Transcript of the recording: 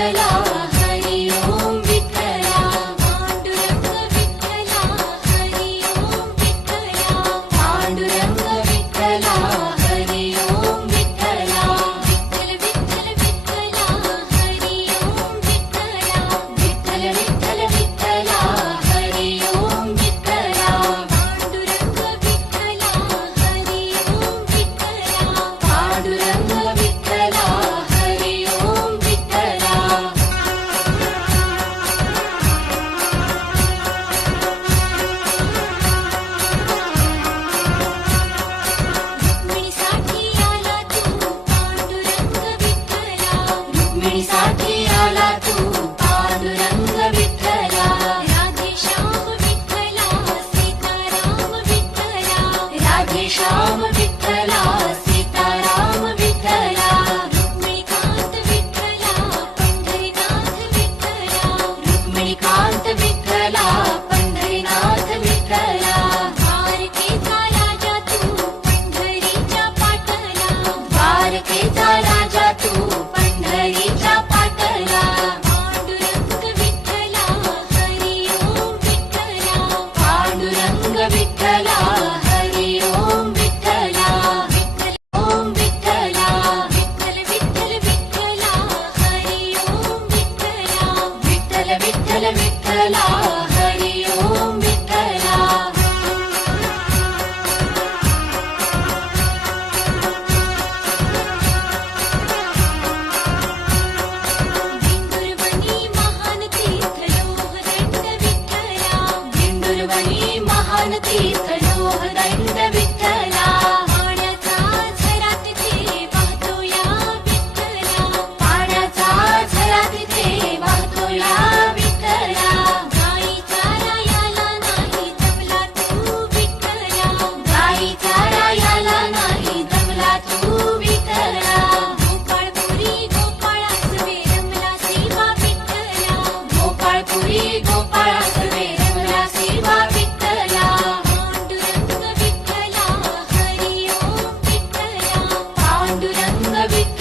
विठ्ठला हरी ओम विठ्ठला पांडुरंग विठ्ठला हरी ओम विठ्ठला पांडुरंग विठ्ठला हरी ओम विठ्ठला विठ्ठल विठ्ठल विठ्ठला हरी ओम विठ्ठला विठ्ठल विठ्ठल विठ्ठला हरी ओम विठ्ठला पांडुरंग विठ्ठला हरी ओम विठ्ठला पांडुरंग विठ्ठला हरी ओम विठ्ठला रुक्मिणीसाठी आला तू पांडुरंग विठ्ठला रुक्मिणीसाठी आला तू पांडुरंग विठ्ठला राधेश्याम विठ्ठला सीताराम विठ्ठला राधेश्याम विठ्ठला सीताराम विठ्ठला रुक्मिणीकांत विठ्ठला पंढरीनाथ विठ्ठला रुक्मिणीकांत विठ्ठला पंढरीनाथ विठ्ठला द्वारकेचा राजा तू पंढरीच्या पाटला द्वारकेचा राजा तू पंढरीच्या पाटला पांडुरंग विठ्ठला हरी ओम विठ्ठला पांडुरंग विठ्ठला हरी ओम विठ्ठला विठ्ठल ओम विठ्ठला विठ्ठल विठ्ठल विठ्ठला हरी ओम विठ्ठला विठ्ठल विठ्ठल विठ्ठला हरी ओम विठ्ठला दिंडुरवनी महान तीर्थ लोहदंड विठ्ठला दिंडुरवनी महान तीर्थ लोहदंड विठ्ठला पाण्याचा झरा तिथे वाहतो या विठ्ठला पाण्याचा झरा तिथे वाहतो या विठ्ठला गाई चारायाला नाही जमला तू विठ्ठला गाई चारायाला नाही जमला तू विठ्ठला गोपाळपुरी गोपाळासवे रमला सेवा विठ्ठला गोपाळपुरी गोपाळासवे रमला सेवा विठ्ठला पांडुरंग विठ्ठला हरी ओम विठ्ठला पांडुरंग विठ्ठला